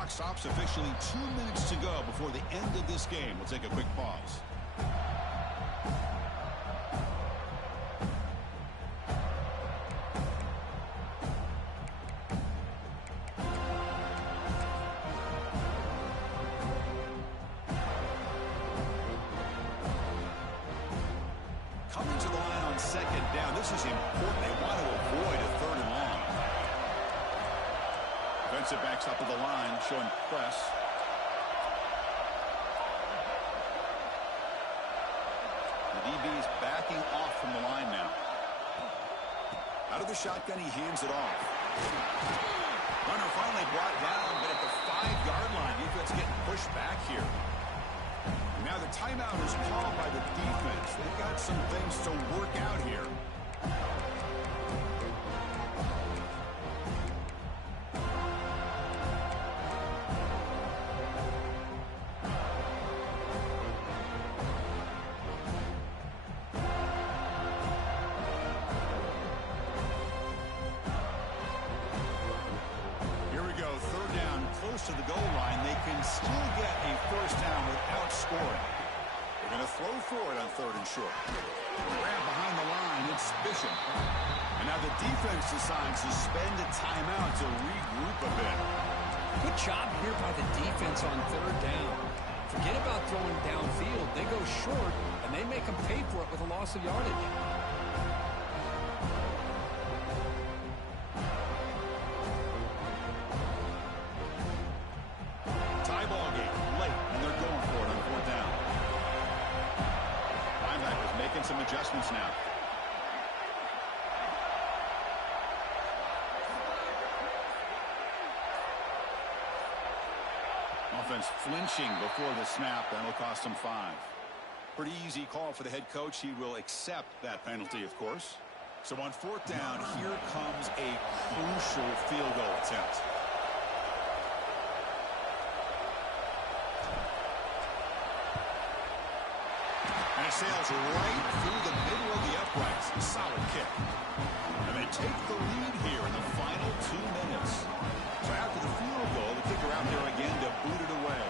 Stops officially 2 minutes to go before the end of this game. We'll take a quick pause. second down. This is important. They want to avoid a third and long. Defensive backs up to the line, showing press. The DB is backing off from the line now. Out of the shotgun, he hands it off. Runner finally brought down, but at the 5-yard line, defense getting pushed back here. Now the timeout is called by the defense. They've got some things to work out here. To the goal line, they can still get a first down without scoring. They're going to throw for it on 3rd and short. Grab behind the line, it's Bishop. And now the defense decides to spend a timeout to regroup a bit. Good job here by the defense on 3rd down. Forget about throwing downfield. They go short, and they make them pay for it with a loss of yardage. Some adjustments now. Offense flinching before the snap. That'll cost him 5. Pretty easy call for the head coach. He will accept that penalty, of course. So on 4th down, here comes a crucial field goal attempt. And it sails right through the middle of the uprights. Solid kick. And they take the lead here in the final 2 minutes. So after the field goal, the kicker out there again to boot it away.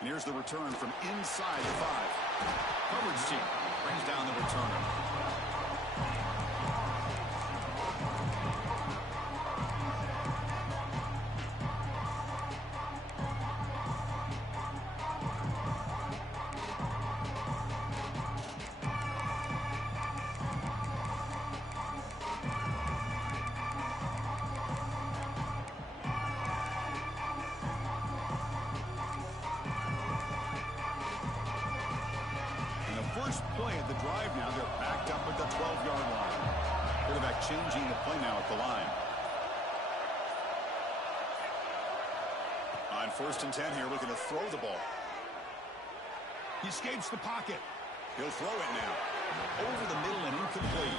And here's the return from inside the 5. Coverage team brings down the returner. First play of the drive now. They're backed up at the 12-yard line. Quarterback changing the play now at the line. On 1st and 10 here, looking to throw the ball. He escapes the pocket. He'll throw it now. Over the middle and incomplete.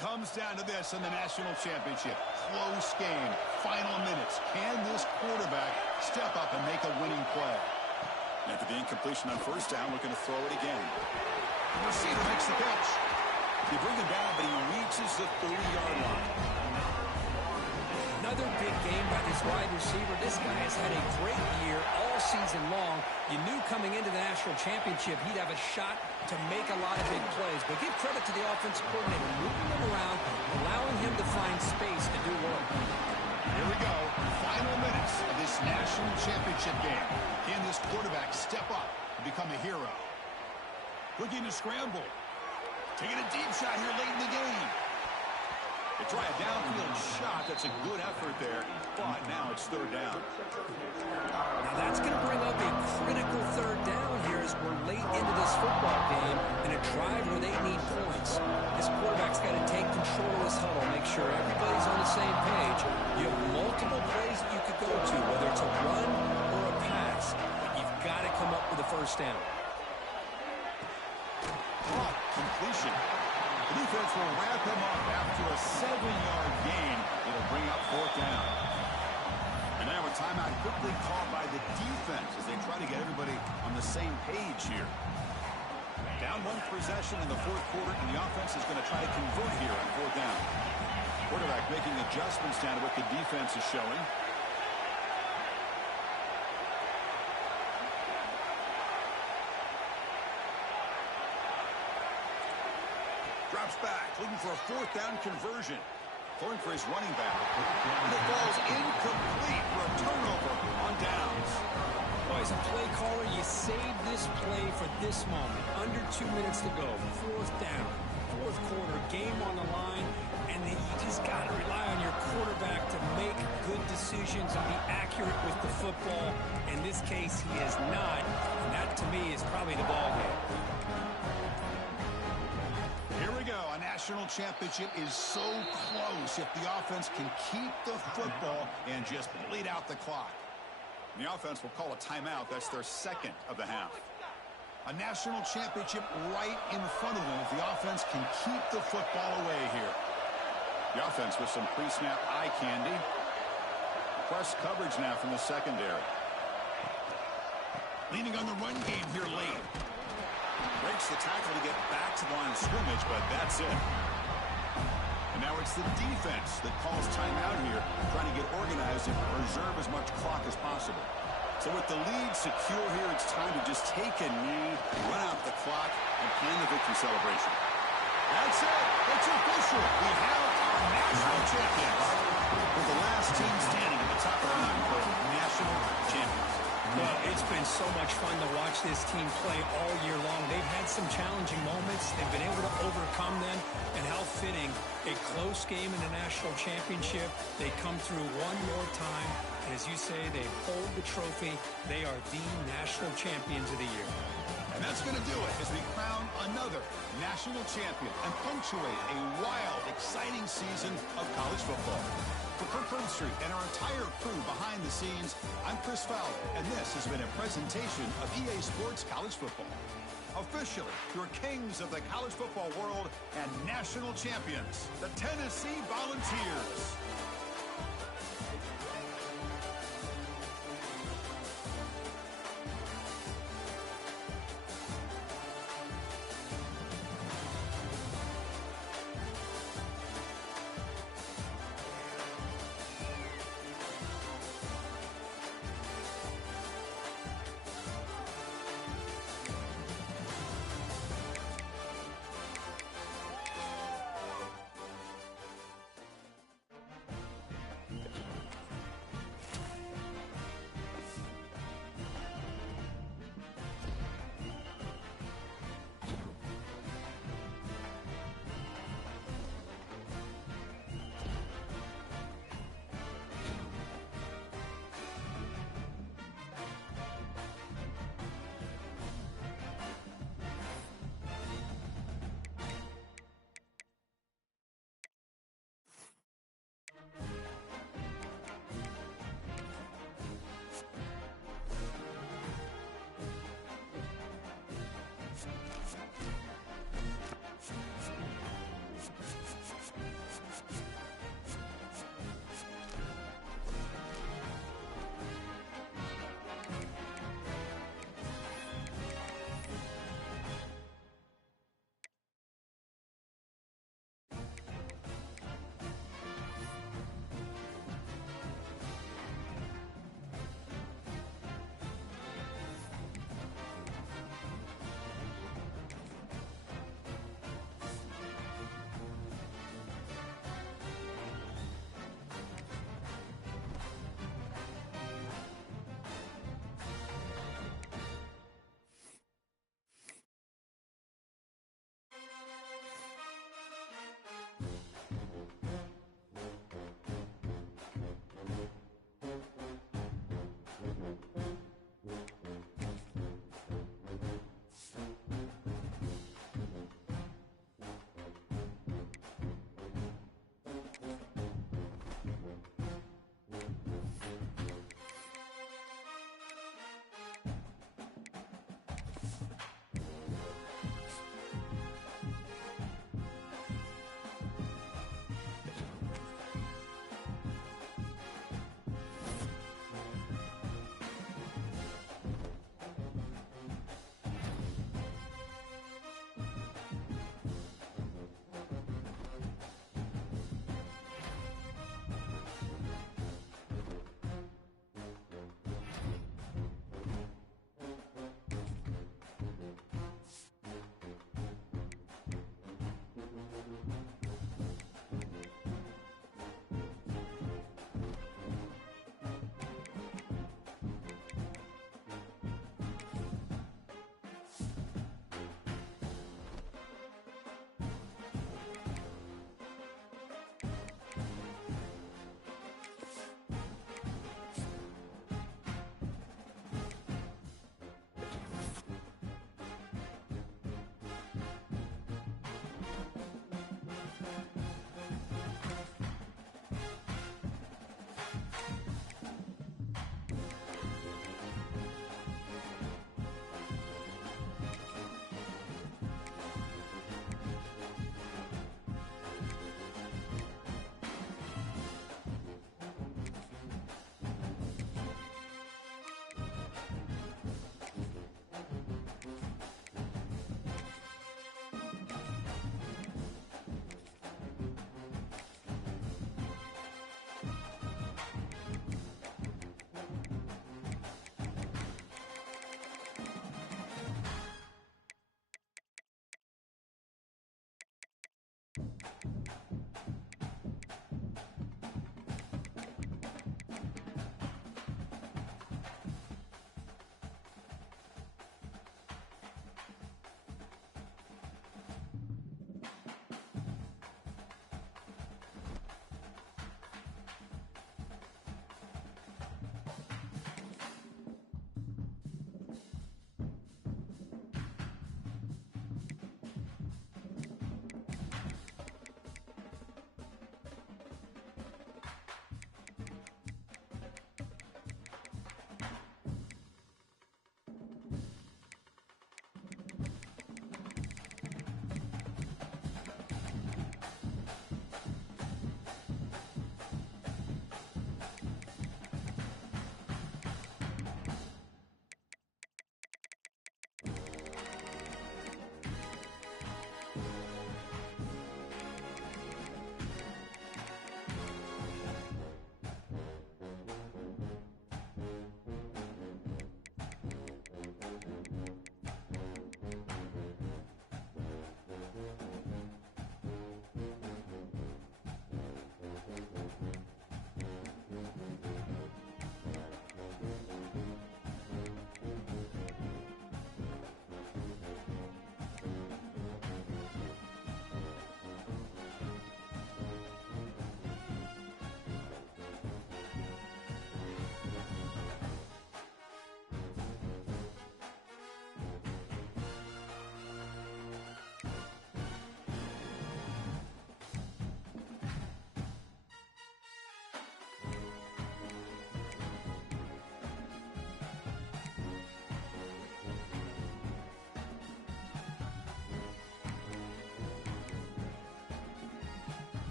Comes down to this in the national championship. Close game. Final minutes. Can this quarterback step up and make a winning play? After the incompletion on 1st down, looking to throw it again. The receiver makes the catch. They bring him down, but he reaches the 30-yard line. Another big game by this wide receiver. This guy has had a great year all season long. You knew coming into the national championship he'd have a shot to make a lot of big plays. But give credit to the offensive coordinator, moving him around, allowing him to find space to do work. Here we go. Final minutes of this national championship game. Can this quarterback step up and become a hero? Looking to scramble. Taking a deep shot here late in the game. They try a downfield shot. That's a good effort there. But now it's 3rd down. Now that's going to bring up a critical 3rd down here as we're late into this football game in a drive where they need points. This quarterback's got to take control of this huddle, make sure everybody's on the same page. You have multiple plays that you could go to, whether it's a run or a pass. But you've got to come up with a 1st down. Completion. The defense will wrap him up after a 7-yard gain. It'll bring up 4th down. And now a timeout quickly called by the defense as they try to get everybody on the same page here. Down 1 possession in the 4th quarter, and the offense is going to try to convert here on 4th down. Quarterback making adjustments down to what the defense is showing. Drops back, looking for a fourth down conversion. Going for his running back. And the ball's incomplete for a turnover on downs. Well, as a play caller, you save this play for this moment. Under 2 minutes to go. Fourth down. Fourth quarter. Game on the line. And then you just got to rely on your quarterback to make good decisions and be accurate with the football. In this case, he is not. And that, to me, is probably the ball game. Here we go. A national championship is so close if the offense can keep the football and just bleed out the clock. The offense will call a timeout. That's their second of the half. A national championship right in front of them if the offense can keep the football away here. The offense with some pre-snap eye candy. Press coverage now from the secondary. Leaning on the run game here late. Breaks the tackle to get back to the line of scrimmage, but that's it. And now it's the defense that calls timeout here, trying to get organized and preserve as much clock as possible. So with the lead secure here, it's time to just take a knee, run out the clock, and plan the victory celebration. That's it. It's official. We have our national champions. With the last team standing at the top of the line for national champions. Well, it's been so much fun to watch this team play all year long. They've had some challenging moments. They've been able to overcome them. And how fitting, a close game in the national championship. They come through one more time. And as you say, they hold the trophy. They are the national champions of the year. And that's going to do it as we crown another national champion and punctuate a wild, exciting season of college football. For Kirk Street and our entire crew behind the scenes, I'm Chris Fowler, and this has been a presentation of EA Sports College Football. Officially, your kings of the college football world and national champions, the Tennessee Volunteers.